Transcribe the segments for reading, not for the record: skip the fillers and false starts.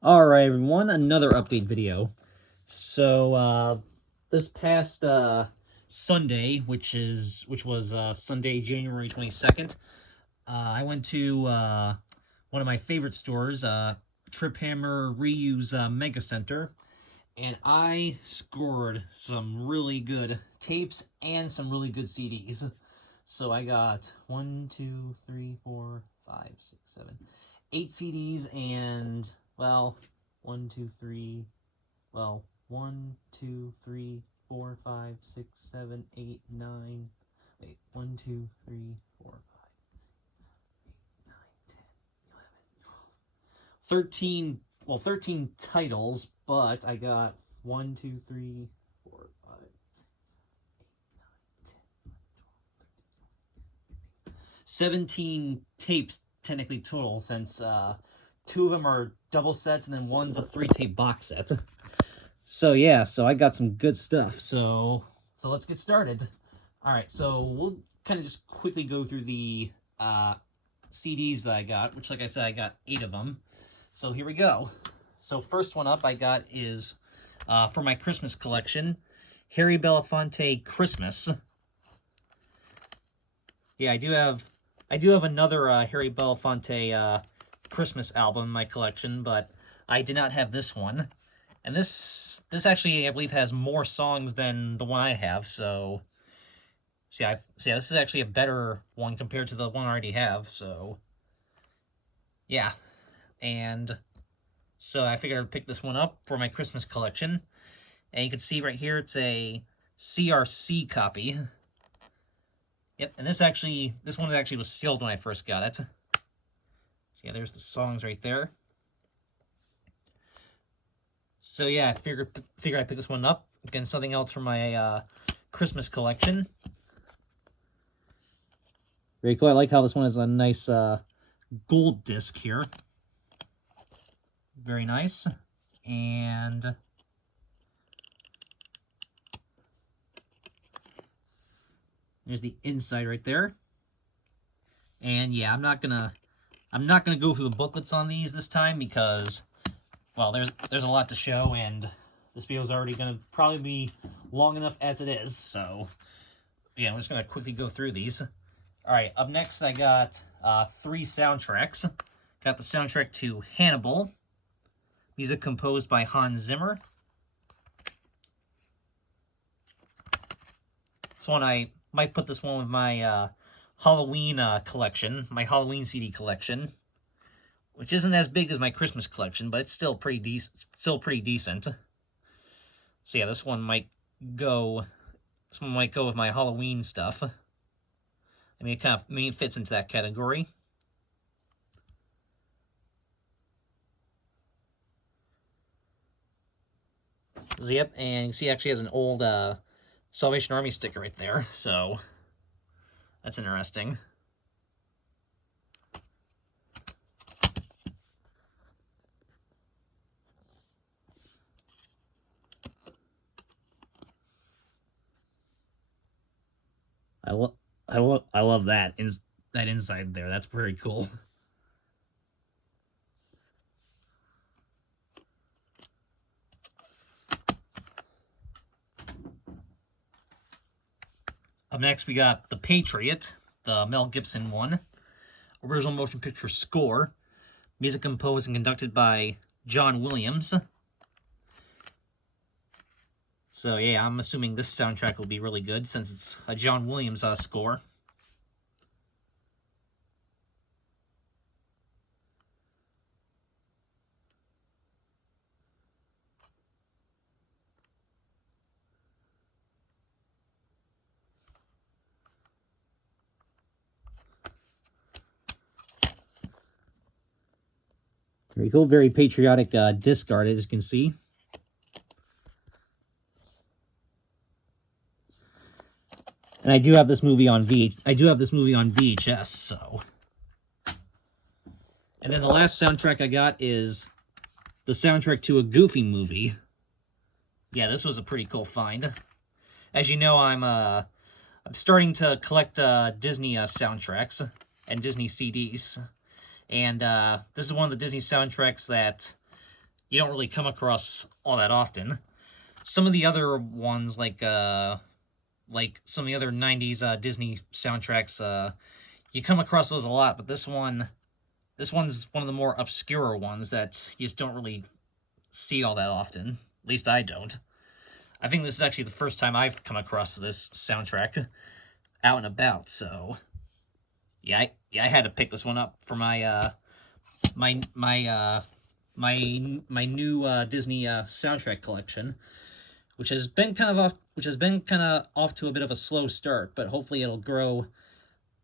Alright everyone, another update video. So this past Sunday, which was Sunday, January 22nd, I went to one of my favorite stores, Trip Hammer Reuse Mega Center, and I scored some really good tapes and some really good CDs. So I got 1, 2, 3, 4, 5, 6, 7, 8 CDs and, well, 1, 2, 3, well, 1, 2, 3, 4, 5, 6, 7, 8, 9, wait, 1, 2, 3, 4, 5, 8, 9, 10, 11, 12, 13, well, 13 titles, but I got 1, 2, 3, 4, 5, 17 tapes technically total, since 2 of them are double sets and then one's a 3-tape box set. So yeah, so I got some good stuff. So let's get started. All right, so we'll kind of just quickly go through the CDs that I got, which, like I said, I got 8 of them. So here we go. So first one up I got is for my Christmas collection, Harry Belafonte Christmas. Yeah, I do have another Harry Belafonte Christmas album in my collection, but I did not have this one. And this actually, I believe, has more songs than the one I have, so yeah, this is actually a better one compared to the one I already have, so yeah. And so I figured I'd pick this one up for my Christmas collection. And you can see right here, it's a CRC copy. Yep, and this one actually was sealed when I first got it. So yeah, there's the songs right there. So yeah, I figured I'd pick this one up. Again, something else from my Christmas collection. Very cool. I like how this one has a nice gold disc here. Very nice. And there's the inside right there. And yeah, I'm not gonna go through the booklets on these this time because, well, there's a lot to show, and this video is already gonna probably be long enough as it is. So yeah, I'm just gonna quickly go through these. All right, up next I got 3 soundtracks. Got the soundtrack to Hannibal, music composed by Hans Zimmer. This one, I might put this one with my Halloween collection, my Halloween CD collection, which isn't as big as my Christmas collection, but it's still pretty decent. So yeah, this one might go with my Halloween stuff. I mean, it fits into that category. Yep, and you can see it actually has an old Salvation Army sticker right there, so that's interesting. I love that inside there. That's very cool. Up next, we got The Patriot, the Mel Gibson one. Original motion picture score. Music composed and conducted by John Williams. So yeah, I'm assuming this soundtrack will be really good since it's a John Williams score. Very cool, very patriotic disc art, as you can see. And I do have this movie on VHS, so. And then the last soundtrack I got is the soundtrack to a Goofy movie. Yeah, this was a pretty cool find. As you know, I'm starting to collect Disney soundtracks and Disney CDs. And this is one of the Disney soundtracks that you don't really come across all that often. Some of the other ones, like some of the other 90s Disney soundtracks, you come across those a lot, but this one's one of the more obscure ones that you just don't really see all that often. At least I don't. I think this is actually the first time I've come across this soundtrack out and about, so yeah, I had to pick this one up for my my new Disney soundtrack collection, which has been kind of off to a bit of a slow start, but hopefully it'll grow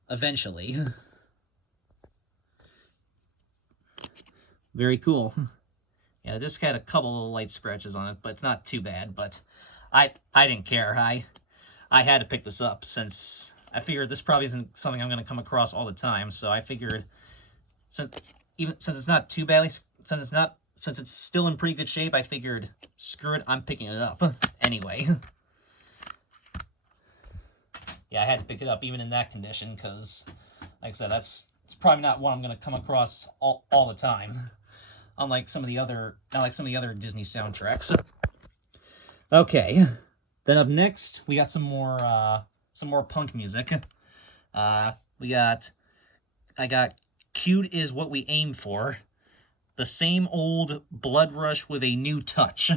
eventually. Very cool. Yeah, this had a couple of light scratches on it, but it's not too bad. But I didn't care. I had to pick this up since I figured this probably isn't something I'm going to come across all the time. So I figured since it's not too badly, since it's still in pretty good shape, I figured screw it, I'm picking it up anyway. Yeah, I had to pick it up even in that condition because, like I said, it's probably not one I'm going to come across all the time. Unlike some of the other Disney soundtracks. Okay, then up next we got some more punk music. I got "Cute Is What We Aim For," the same old blood rush with a new touch.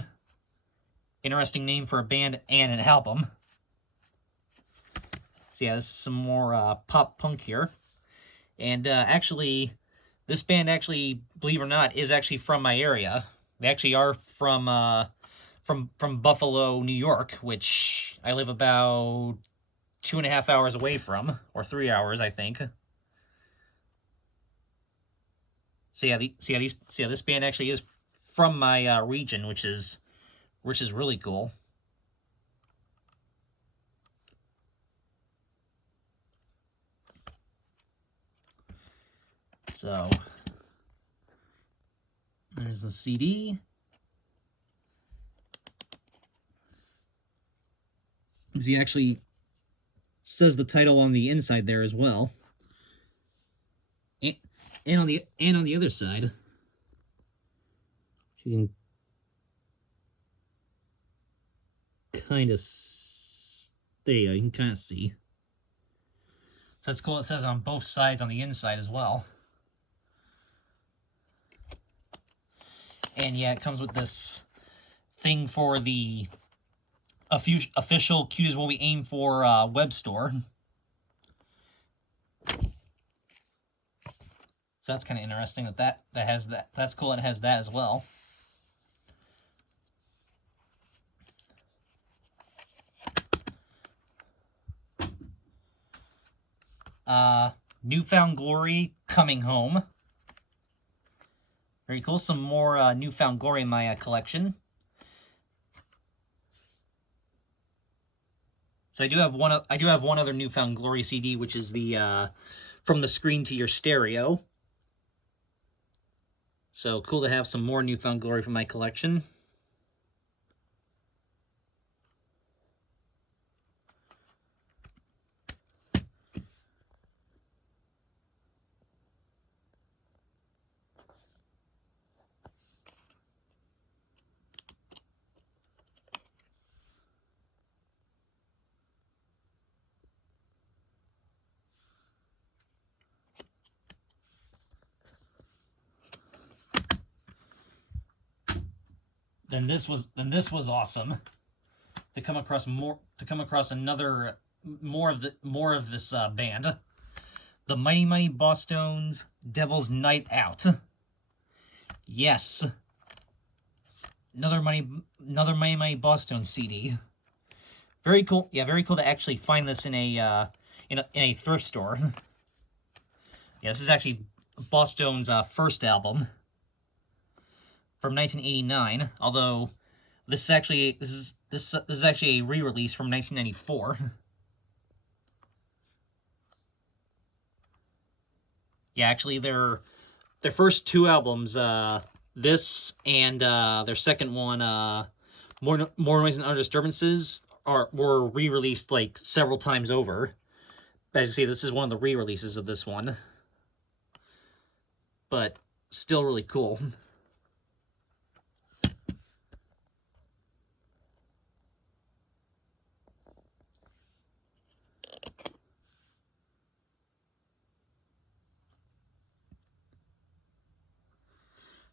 Interesting name for a band and an album. So yeah, this is some more pop punk here, and actually. This band actually, believe it or not, is actually from my area. They actually are from Buffalo, New York, which I live about 2.5 hours away from, or 3 hours, I think. So yeah, this band actually is from my region, which is really cool. So, there's the CD. He actually says the title on the inside there as well. And on the other side. You can kind of... There you go, you can kind of see. So that's cool, it says on both sides on the inside as well. And yeah, it comes with this thing for the official "Cute Is What We Aim For" web store. So that's kind of interesting that has that. That's cool. It has that as well. Newfound Glory, Coming Home. Very cool. Some more Newfound Glory in my collection. So I do have one other Newfound Glory CD, which is the From the Screen to Your Stereo. So cool to have some more Newfound Glory from my collection. Then this was awesome to come across more of this band, the Mighty Mighty Bosstones, Devil's Night Out. Yes, another Mighty Mighty Bosstones CD. Very cool. Yeah, very cool to actually find this in a thrift store. Yeah, this is actually Bosstones' first album. From 1989, although this is actually a re-release from 1994. Yeah, actually their first two albums, this and their second one, More Noise and Other Disturbances, were re-released like several times over. As you see, this is one of the re-releases of this one, but still really cool.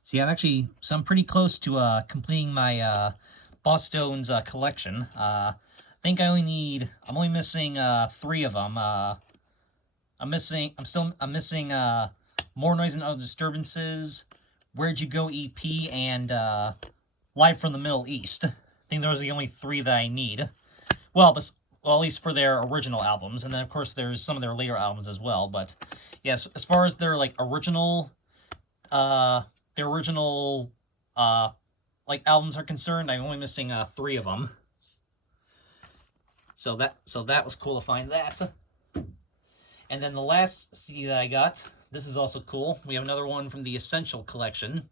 See, I'm pretty close to completing my Boss Stones collection. I think I'm only missing 3 of them. I'm missing More Noise and Other Disturbances, Where'd You Go EP, and Live from the Middle East. I think those are the only 3 that I need. Well, at least for their original albums, and then of course there's some of their later albums as well. But yes, as far as their like original like albums are concerned, I'm only missing 3 of them. So that was cool to find that. And then the last CD that I got, this is also cool. We have another one from the Essential collection.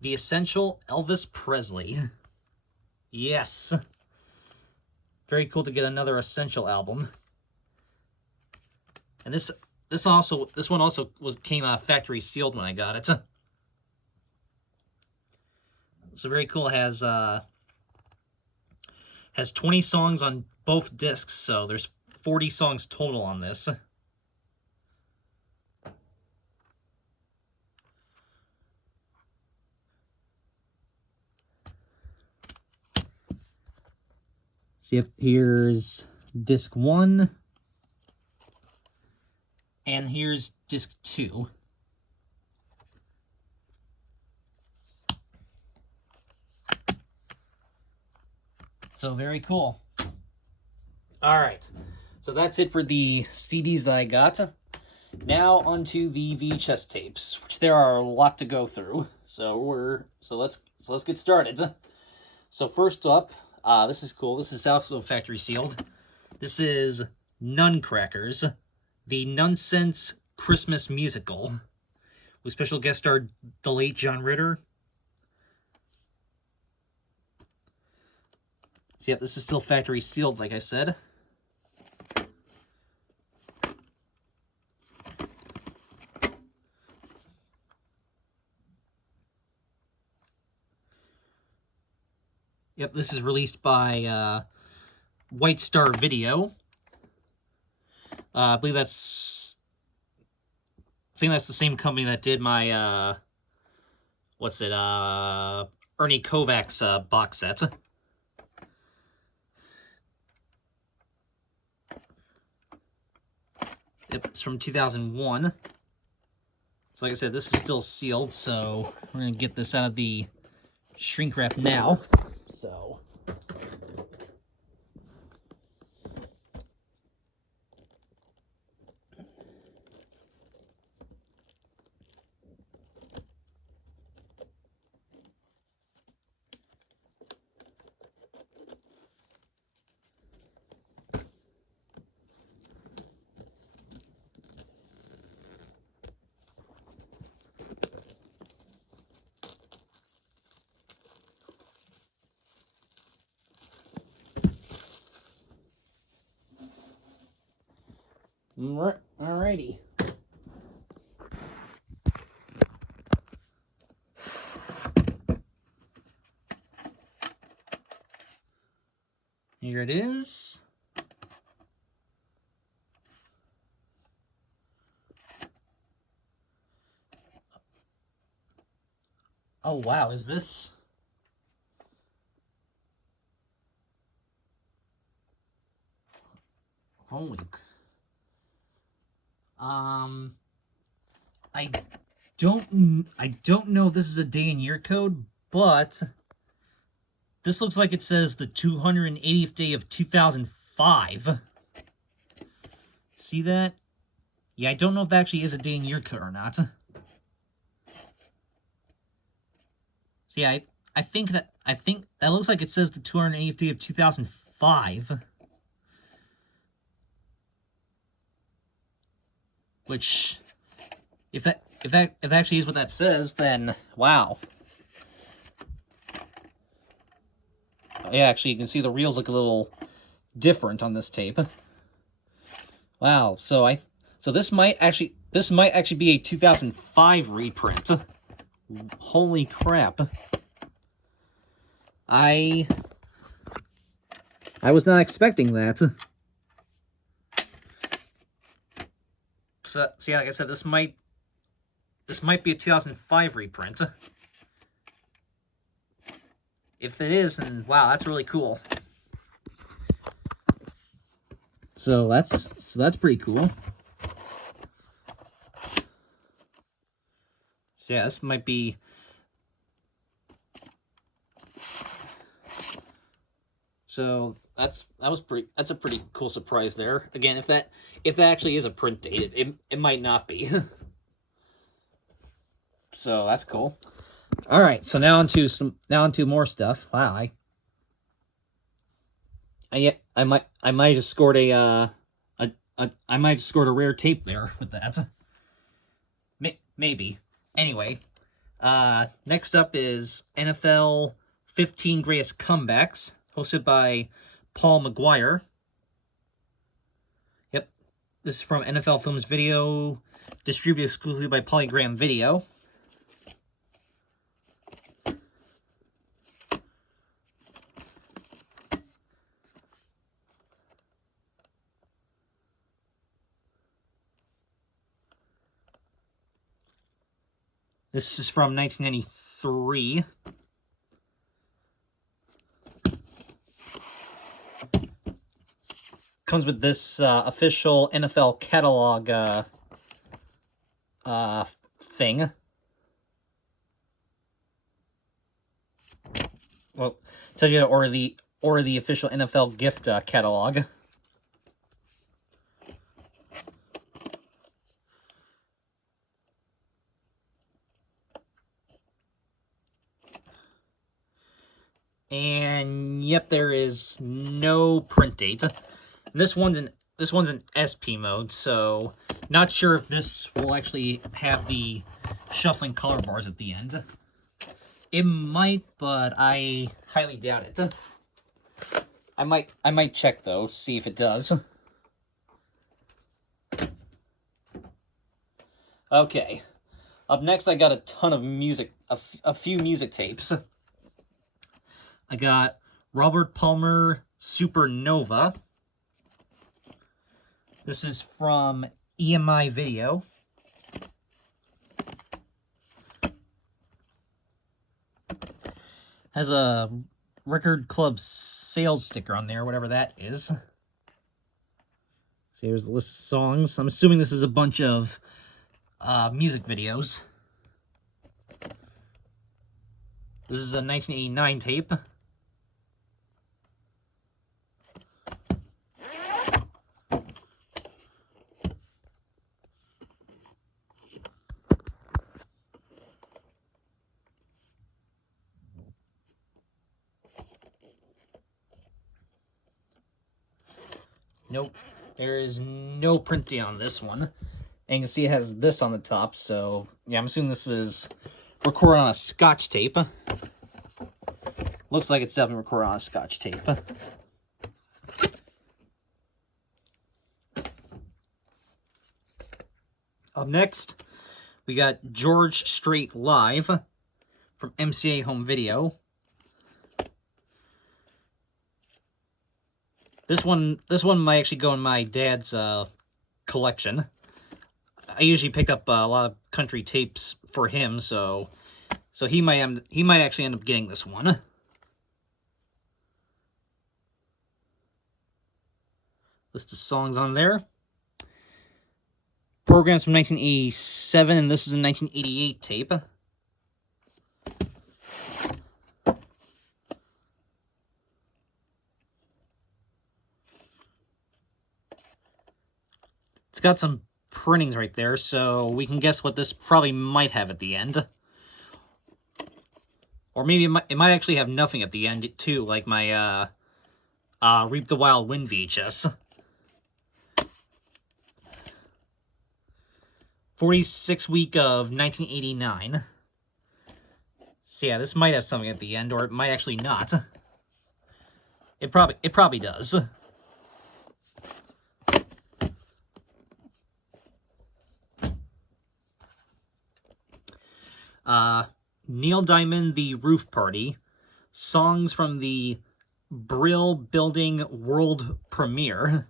The Essential Elvis Presley. Yes. Very cool to get another Essential album. And this one also came factory sealed when I got it. So very cool. It has 20 songs on both discs, so there's 40 songs total on this. So yep, here's disc 1, and here's disc 2. So very cool. All right, so that's it for the CDs that I got. Now onto the VHS tapes, which there are a lot to go through. So let's get started. So first up, this is cool. This is also factory sealed. This is Nutcrackers, the Nonsense Christmas musical, with special guest star the late John Ritter. So yep, this is still factory sealed, like I said. Yep, this is released by White Star Video. I think that's the same company that did my Ernie Kovacs box set. Yep, it's from 2001. So like I said, this is still sealed, so we're gonna get this out of the shrink wrap now. So alrighty. Here it is. Oh wow, is this... Holy... I don't know if this is a day and year code, but this looks like it says the 280th day of 2005. See that? Yeah, I don't know if that actually is a day and year code or not. So yeah, I think that looks like it says the 280th day of 2005. Which, if that actually is what that says, then wow. Yeah, actually, you can see the reels look a little different on this tape. Wow. So this might actually be a 2005 reprint. Holy crap. I was not expecting that. So yeah, like I said, this might be a 2005 reprint. If it is, then wow, that's really cool. So that's pretty cool. So yeah, this might be. So that's a pretty cool surprise there. Again, if that actually is a print date, it might not be. So that's cool. All right, so now onto more stuff. Wow, I might just scored a I might have scored a rare tape there with that. Maybe. Anyway, next up is NFL 15 Greatest Comebacks, hosted by Paul McGuire. Yep, this is from NFL Films Video, distributed exclusively by Polygram Video. This is from 1993. Comes with this official NFL catalog thing. Well, tells you to order the official NFL gift catalog. And yep, there is no print date. This one's in SP mode, so not sure if this will actually have the shuffling color bars at the end. It might, but I highly doubt it. I might check though, see if it does. Okay. Up next, I got a ton of music, a few music tapes. I got Robert Palmer, Supernova. This is from EMI Video. Has a record club sales sticker on there, whatever that is. So here's the list of songs. I'm assuming this is a bunch of music videos. This is a 1989 tape. Nope, there is no printing on this one. And you can see it has this on the top, so yeah, I'm assuming this is recorded on a Scotch tape. Looks like it's definitely recorded on a Scotch tape. Up next, we got George Strait Live from MCA Home Video. This one might actually go in my dad's collection. I usually pick up a lot of country tapes for him, so he might actually end up getting this one. List of songs on there. Programs from 1987, and this is a 1988 tape. It's got some printings right there, so we can guess what this probably might have at the end. Or maybe it might actually have nothing at the end, too, like my Reap the Wild Wind VHS. 46th week of 1989. So yeah, this might have something at the end, or it might actually not. It probably does. Neil Diamond, The Roof Party. Songs from the Brill Building World Premiere.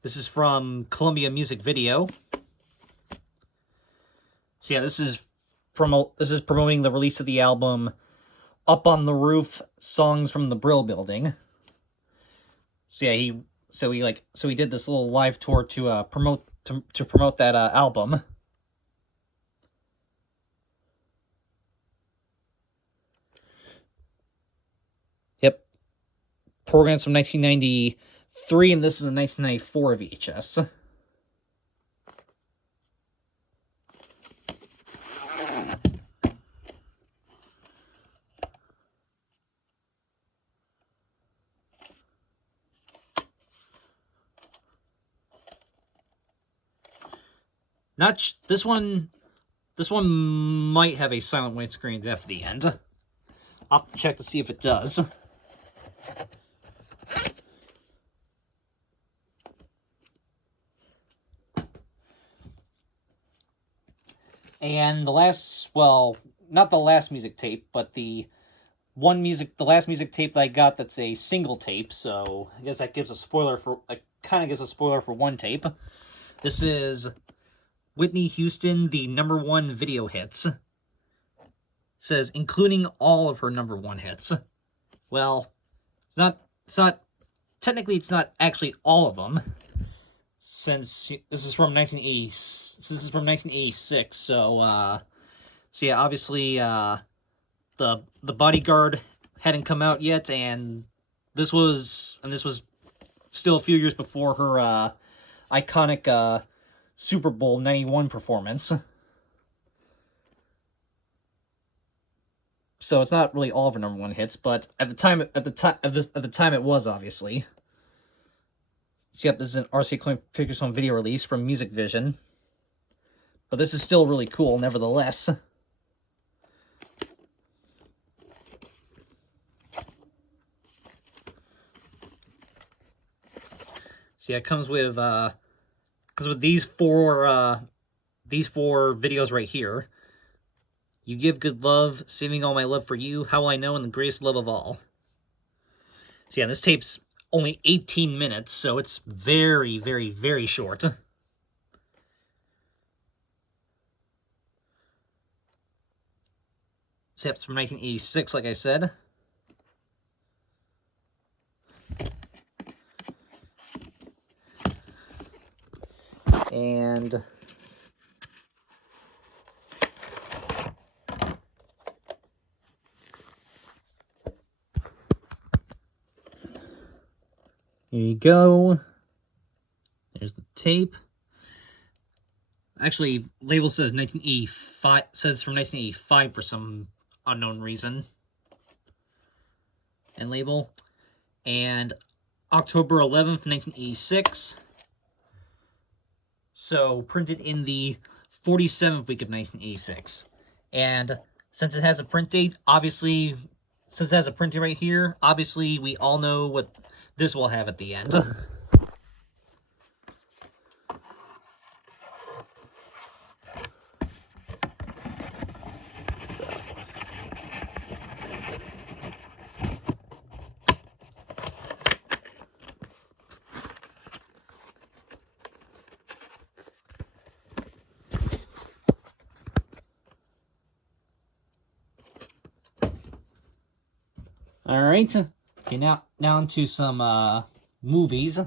This is from Columbia Music Video. So yeah, this is promoting the release of the album Up on the Roof: Songs from the Brill Building. So yeah, he did this little live tour to promote that album. Yep. Programs from 1993, and this is a 1994 VHS. This one might have a silent windscreen at the end. I'll have to check to see if it does. And the last, well, not the last music tape, but the last music tape that I got that's a single tape, so I guess that gives a spoiler for, kind of gives a spoiler for one tape. This is Whitney Houston, the #1 video hits. It says, including all of her #1 hits. Well, technically it's not actually all of them, since this is from 1986, so yeah, obviously, the Bodyguard hadn't come out yet, and this was still a few years before her iconic Super Bowl 91 performance. So it's not really all of her #1 hits, but at the time it was, obviously. So yep, this is an RCA Columbia Pictures Home Video release from Music Vision. But this is still really cool, nevertheless. So yeah, it comes with these four videos right here. You Give Good Love, Saving All My Love for You, How I Know, and The Greatest Love of All. So yeah, this tape's only 18 minutes, so it's very, very, very short. So it's from 1986, like I said. And here you go. There's the tape. Actually, label says 1985. Says from 1985 for some unknown reason. And label. And October 11th, 1986. So printed in the 47th week of 1986. And since it has a print date, obviously, since it has a print date right here, obviously we all know what this will have at the end. Alright, okay, now into some movies.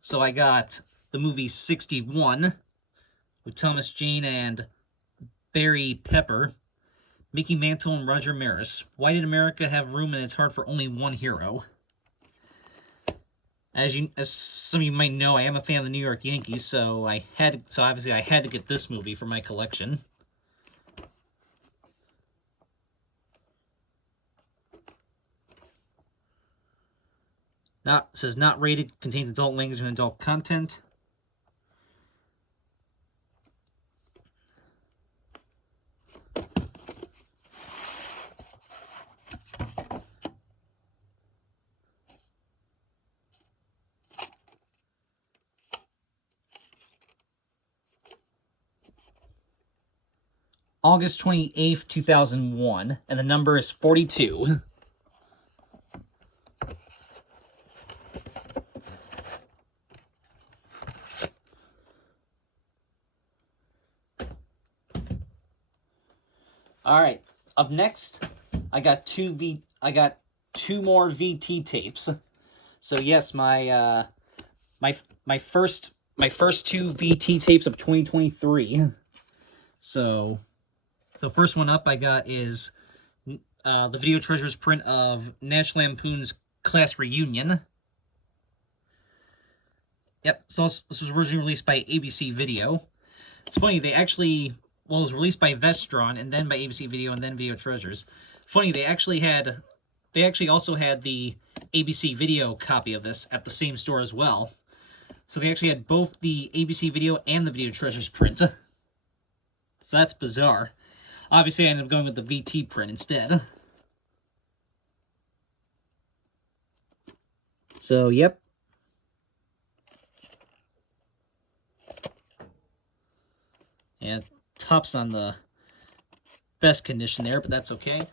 So I got the movie 61 with Thomas Jane and Barry Pepper, Mickey Mantle and Roger Maris. Why did America have room in its heart for only one hero? As some of you might know, I am a fan of the New York Yankees, so obviously I had to get this movie for my collection. Says not rated, contains adult language and adult content. August 28th, 2001, and the number is 42. All right, up next, I got two more VT tapes. So yes, my first two VT tapes of 2023. So first one up I got is the Video Treasures print of Nash Lampoon's Class Reunion. Yep, so this was originally released by ABC Video. It's funny, they actually, well, it was released by Vestron, and then by ABC Video, and then Video Treasures. Funny, they actually also had the ABC Video copy of this at the same store as well. So they actually had both the ABC Video and the Video Treasures print. So that's bizarre. Obviously, I ended up going with the VT print instead. So, yep. And top's on the best condition there, but that's okay. It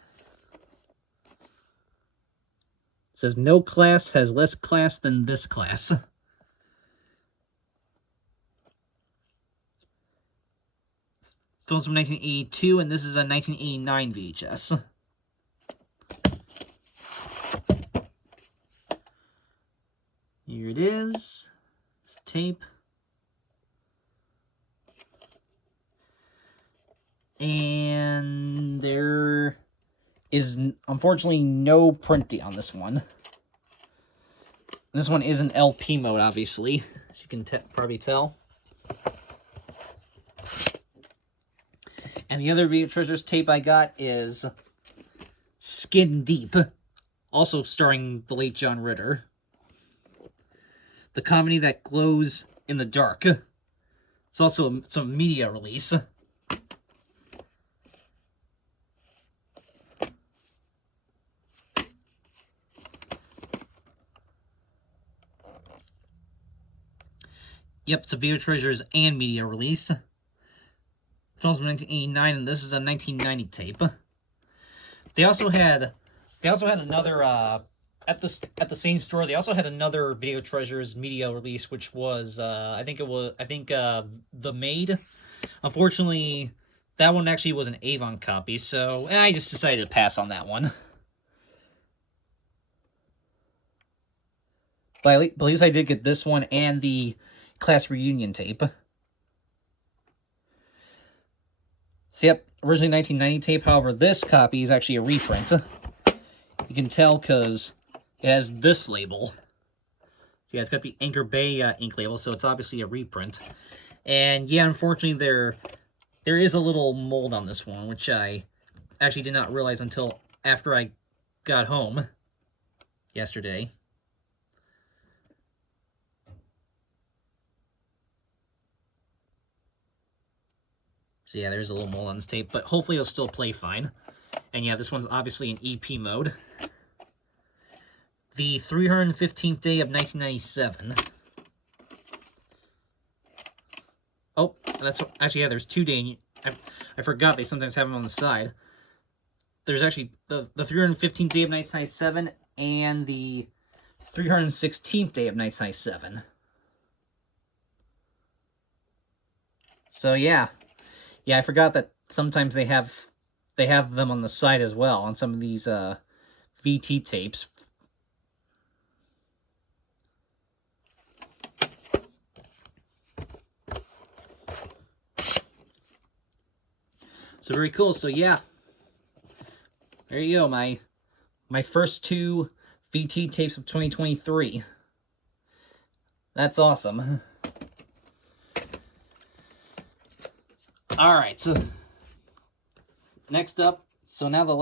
says, no class has less class than this class. Films from 1982, and this is a 1989 VHS. Here it is. It's tape. And there is, unfortunately, no printing on this one. This one is in LP mode, obviously, as you can probably tell. And the other Video Treasures tape I got is Skin Deep, also starring the late John Ritter. The comedy that glows in the dark. It's also some media release. Yep, it's a Video Treasures and media release. Films from 1989, and this is a 1990 tape. They also had another at the same store. They also had another Video Treasures media release, which was I think The Maid. Unfortunately, that one actually was an Avon copy, so I just decided to pass on that one. But at least I did get this one and the Class Reunion tape. So, yep, originally 1990 tape. However, this copy is actually a reprint. You can tell because it has this label. So, yeah, it's got the Anchor Bay ink label, so it's obviously a reprint. And, yeah, unfortunately, there is a little mold on this one, which I actually did not realize until after I got home yesterday. So yeah, there's a little mold on this tape, but hopefully it'll still play fine. And yeah, this one's obviously in EP mode. The 315th day of 1997. Oh, that's actually, yeah, there's 2 days. I forgot they sometimes have them on the side. There's actually the 315th day of 1997 and the 316th day of 1997. So yeah. Yeah, I forgot that sometimes they have them on the side as well on some of these VT tapes. So very cool. So yeah, there you go. My first 2 VT tapes of 2023. That's awesome. All right, so next up, so now the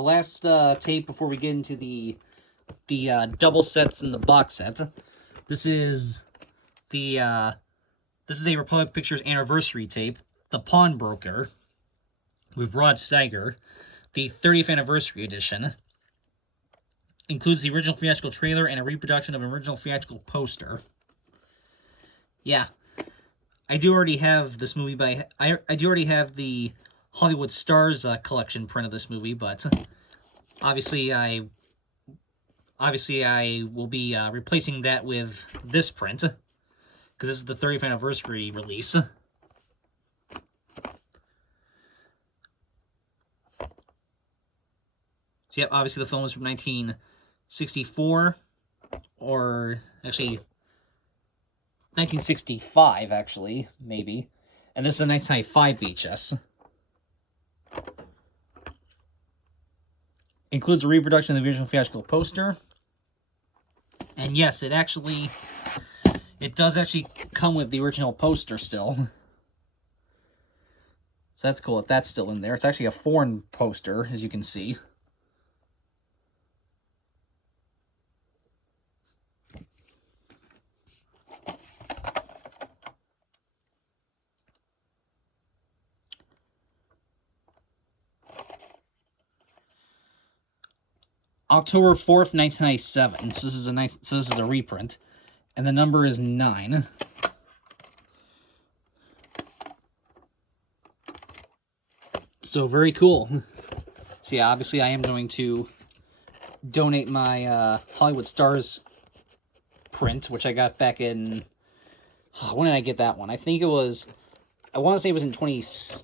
last tape before we get into the double sets and the box sets. This is a Republic Pictures anniversary tape, The Pawnbroker, with Rod Steiger, the 30th anniversary edition. Includes the original theatrical trailer and a reproduction of an original theatrical poster. Yeah. I do already have this movie, but I do already have the Hollywood Stars collection print of this movie, but obviously I will be replacing that with this print, because this is the 30th anniversary release. So, yep, obviously the film was from 1964, or actually 1965, actually, maybe. And this is a 1995 VHS. Includes a reproduction of the original theatrical poster. And yes, it does actually come with the original poster still. So that's cool that that's still in there. It's actually a foreign poster, as you can see. October 4th, 1997. So this is a reprint. And the number is 9. So very cool. So yeah, obviously I am going to donate my Hollywood Stars print, which I got back in... when did I get that one? I think it was... I want to say it was in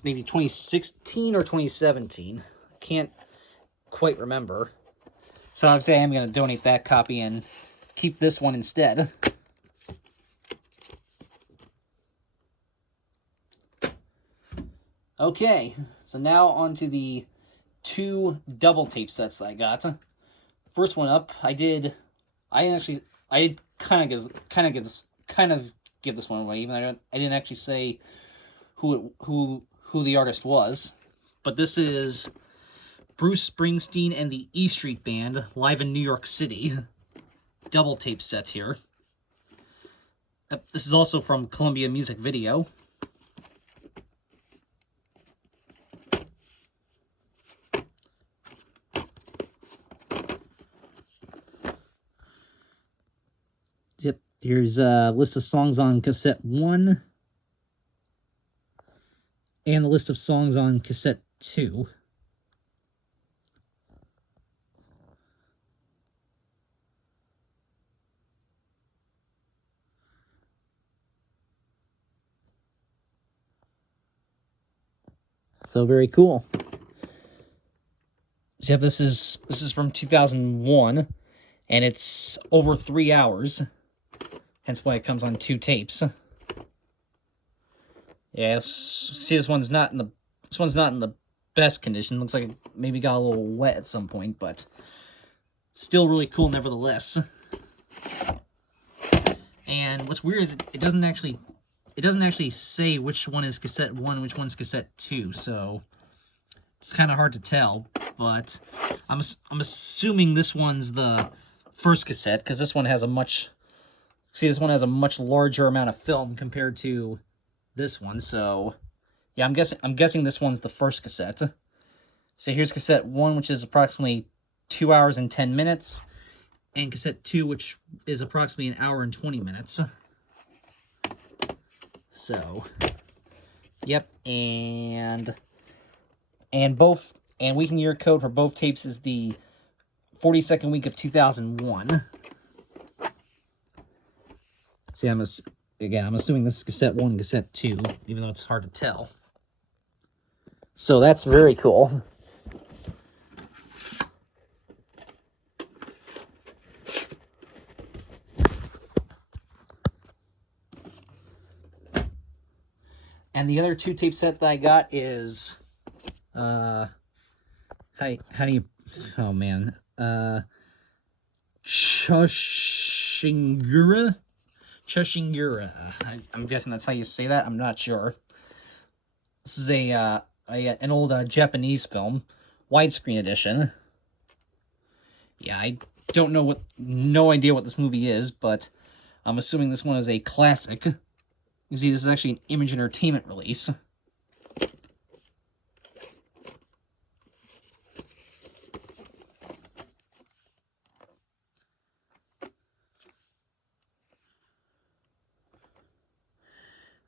maybe 2016 or 2017. I can't quite remember. So obviously I am going to donate that copy and keep this one instead. Okay, so now on to the 2 double tape sets that I got. First one up, I did kind of give this one away, even though I didn't actually say who the artist was. But this is Bruce Springsteen and the E Street Band live in New York City. Double tape set here. This is also from Columbia Music Video. Yep, here's a list of songs on cassette 1. And the list of songs on cassette 2. So very cool. So yeah, this is from 2001, and it's over 3 hours. Hence why it comes on 2 tapes. Yeah, see, this one's not in the best condition. Looks like it maybe got a little wet at some point, but still really cool nevertheless. And what's weird is it doesn't actually say which one is cassette 1 and which one's cassette 2, so it's kind of hard to tell. But I'm assuming this one's the first cassette, because this one has a much larger amount of film compared to this one. So yeah, I'm guessing this one's the first cassette. So here's cassette 1, which is approximately 2 hours and 10 minutes, and cassette 2, which is approximately 1 hour and 20 minutes. So, yep, and week and year code for both tapes is the 42nd week of 2001. See, I'm assuming this is cassette 1 and cassette 2, even though it's hard to tell. So that's very cool. And the other 2 tape set that I got is, how do you, oh man, Chushingura? I'm guessing that's how you say that. I'm not sure. This is an old Japanese film, widescreen edition. Yeah, I don't know no idea what this movie is, but I'm assuming this one is a classic. You see, this is actually an Image Entertainment release.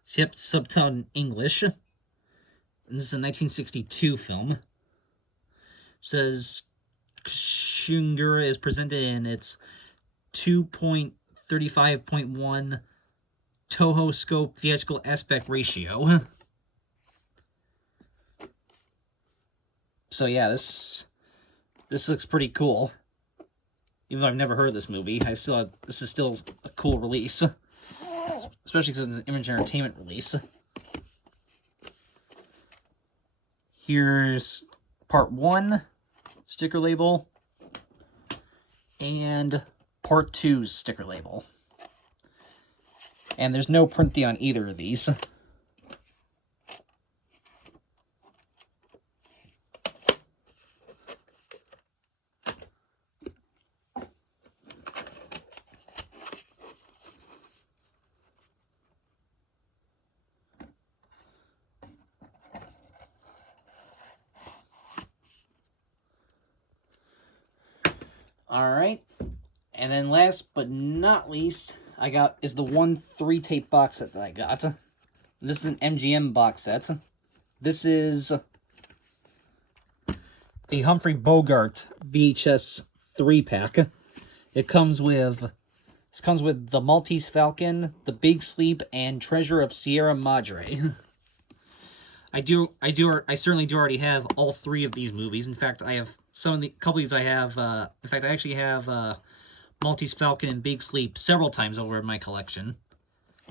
So, yep, subtitled in English. And this is a 1962 film. It says Shingura is presented in its 2.35.1 Toho scope theatrical aspect ratio. So yeah, this This looks pretty cool. Even though I've never heard of this movie, this is still a cool release. Especially because it's an Image Entertainment release. Here's part 1, sticker label, and part 2's sticker label. And there's no printing on either of these. Alright, and then last but not least, is the 1 3-tape box set that I got. This is an MGM box set. This is the Humphrey Bogart VHS 3-pack. It comes with the Maltese Falcon, the Big Sleep, and Treasure of Sierra Madre. I certainly do already have all 3 of these movies. In fact, I have couple of these I have, in fact, I actually have Maltese Falcon and Big Sleep several times over in my collection.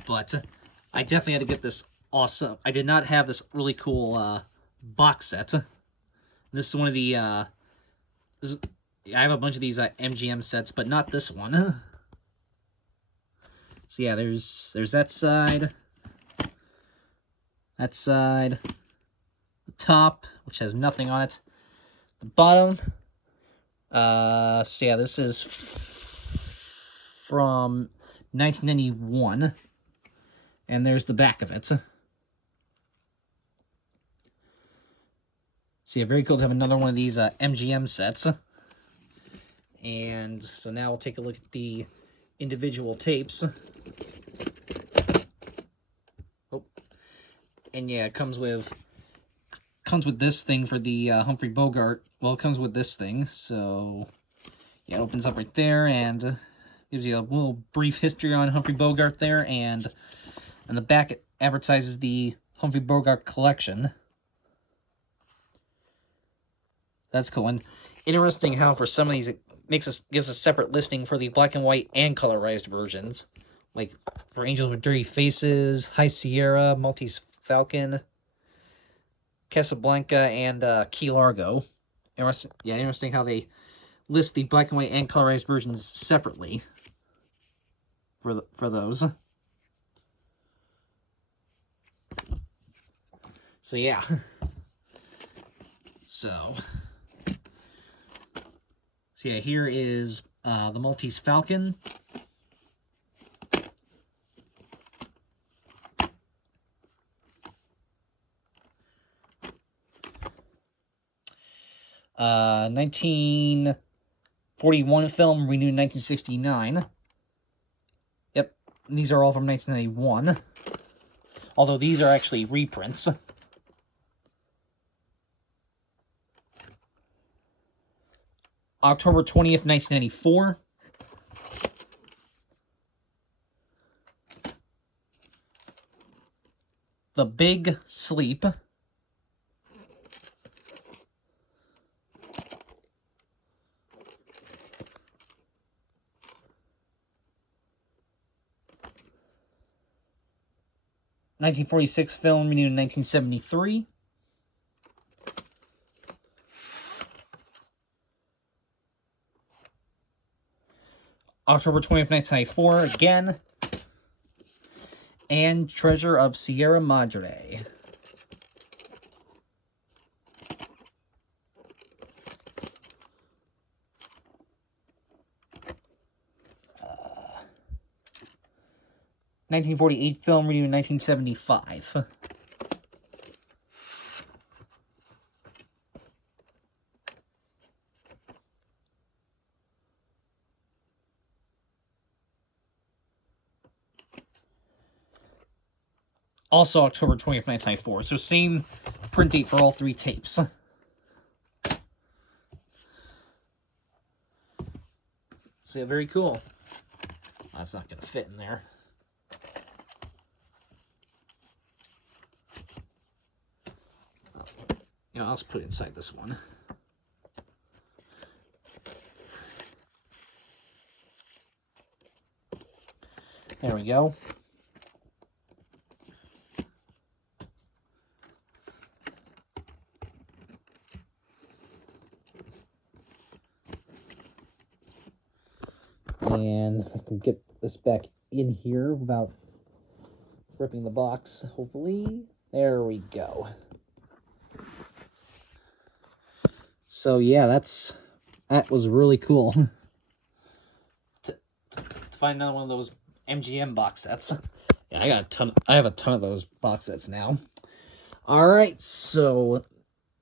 But I definitely had to get this awesome. I did not have this really cool box set. This is one of the, I have a bunch of these MGM sets, but not this one. So yeah, there's that side, the top, which has nothing on it, the bottom. So yeah, this is from 1991, and there's the back of it. So yeah, very cool to have another one of these MGM sets. And so now we'll take a look at the individual tapes. Oh, and yeah, it comes with this thing for the Humphrey Bogart. Well, it comes with this thing, so yeah, it opens up right there and gives you a little brief history on Humphrey Bogart there, and on the back it advertises the Humphrey Bogart collection. That's cool. And interesting how for some of these it gives a separate listing for the black and white and colorized versions. Like for Angels with Dirty Faces, High Sierra, Maltese Falcon, Casablanca, and Key Largo. Interesting how they list the black and white and colorized versions separately for those. So yeah. So yeah, here is the Maltese Falcon. Uh, 1941 film, renewed in 1969. Yep, these are all from 1991. Although these are actually reprints. October 20th, 1994. The Big Sleep. (1946) film, renewed in 1973. October 20th, 1994, again. And Treasure of Sierra Madre. Uh, 1948 film, renewed in 1975. Also October 20th, 1994. So same print date for all 3 tapes. So yeah, very cool. That's not going to fit in there. I'll just put it inside this one. There we go. And I can get this back in here without ripping the box, hopefully. There we go. So yeah, that was really cool. to find another one of those MGM box sets. Yeah, I have a ton of those box sets now. All right, so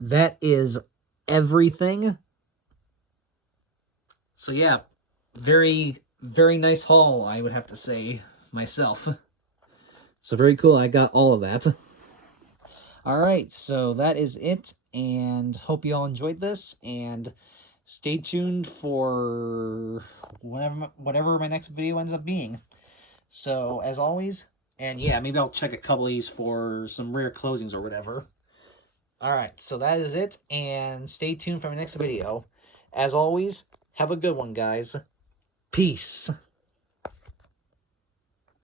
that is everything. So yeah, very, very nice haul, I would have to say myself. So very cool, I got all of that. All right, so that is it, and hope you all enjoyed this, and stay tuned for whatever my next video ends up being. So, as always, and yeah, maybe I'll check a couple of these for some rare closings or whatever. All right, so that is it, and stay tuned for my next video. As always, have a good one, guys. Peace.